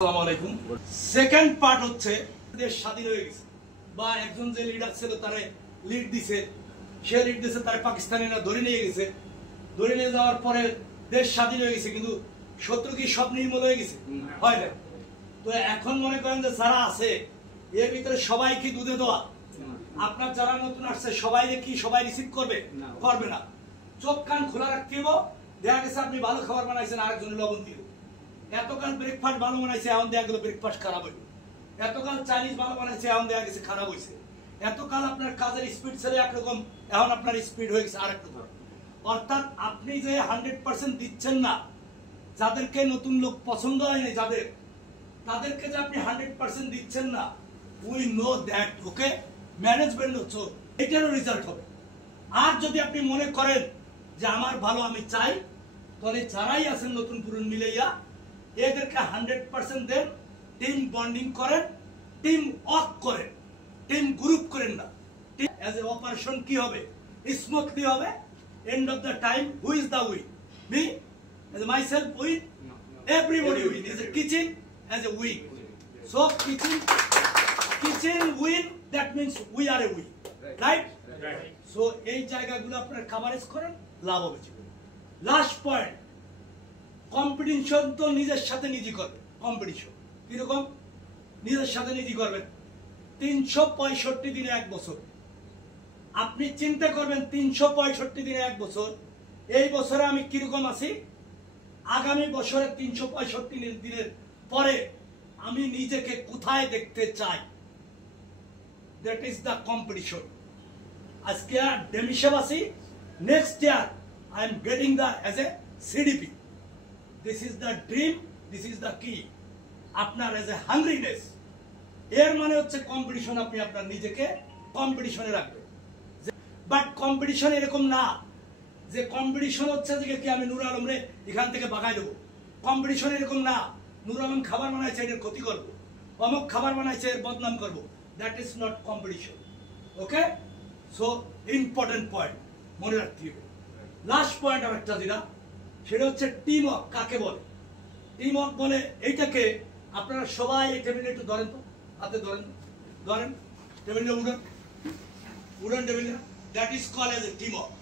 আসসালামু আলাইকুম। Second part হচ্ছে দেশ স্বাধীন হয়ে গেছে বা একজন যে লিডার ছিল তারে লিড দিছে, সে লিড দিছে, তারে পাকিস্তানিরা ধরে নিয়ে গেছে। ধরে নিয়ে যাওয়ার পরে দেশ স্বাধীন হয়ে গেছে, কিন্তু শত্রু কি সব নির্মূল হয়ে গেছে? হয় না। তো এখন মনে করেন যে যারা আছে এর ভিতরে সবাই কি দুধে দেওয়া? আপনার যারা নতুন আসছে সবাই কি সবাই রিসিভ করবে? করবে না। চোখ কান খোলা রাখতে হবে। দেখা গেছে আপনি ভালো খাবার বানাইছেন, আরেকজন লবণ দিল। এতকাল ব্রেকফাস্ট ভালো বানাইছে, এখন দেখা গেল ব্রেকফাস্ট খারাপ হইল। এতকাল চাইনিজ ভালো বানাইছে, এখন দেখা গেছে খারাপ হয়েছে। এতকাল আপনার কাজের স্পিড ছিল একরকম, এখন আপনার স্পিড হয়ে গেছে আরেক রকম। অর্থাৎ আপনি যে 100% দিচ্ছেন না, যাদেরকে নতুন লোক পছন্দ হয়নি যাদের, তাদেরকে যে আপনি 100% দিচ্ছেন না, we know that. Okay, management হচ্ছে এটারও রেজাল্ট হবে। আর যদি আপনি মনে করেন যে আমার ভালো আমি চাই, তাহলে যারাই আছেন নতুন পুরন মিলাইয়া এদেরকে 100% দেন, টিম বন্ডিং করেন, টিম ওয়ার্ক করেন, টিম গ্রুপ করেন না। অ্যাজ এ অপারেশন কি হবে? স্মুথলি হবে। End of the time who is the win? Me as myself win, everybody win. As a kitchen as a win. So kitchen win, that means we are A win, right? So এই জায়গাগুলো আপনার coverage করেন, লাভ হবে জীবনে। Last point, competition তো নিজের সাথে নিজে করবে। কম্পিটিশন কিরকম? নিজের সাথে নিজে করবেন। 365 দিনে এক বছর। আপনি চিন্তা করবেন 365 দিনে এক বছর, এই বছরে আমি কিরকম আছি, আগামী বছরে 365 দিনের পরে আমি নিজেকে কোথায় দেখতে চাই। That is the competition. আজকে ডেমিশন আছি, next year I am getting the as a CDP. This is the dream, this is the কি। আপনার এজ এ হাংরিনেস, এর মানে হচ্ছে কম্পিটিশন। আপনি আপনার নিজেকে কম্পিটিশনে রাখবেন। বাট কম্পিটিশন এরকম না যে কম্পিটিশন হচ্ছে যে কি আমি নূর আলম রে এখান থেকে বাগাই দেবো। কম্পিটিশন এরকম না নূর আলম খাবার বানাইছে এর ক্ষতি করবো, অমুক খাবার বানাইছে এর বদনাম করবো। That is not competition. Okay, so important point মনে রাখতে হবে। লাস্ট পয়েন্ট আর একটা যেটা, সেটা হচ্ছে টিম ওয়ার্ক। কাকে বলে টিম ওয়ার্ক? বলে এইটাকে আপনারা সবাই এই টেবিলে একটু ধরেন তো, হাতে ধরেন, ধরেন টেবিলে উড়ান, উড়ান টেবিলে। That is call as a team work.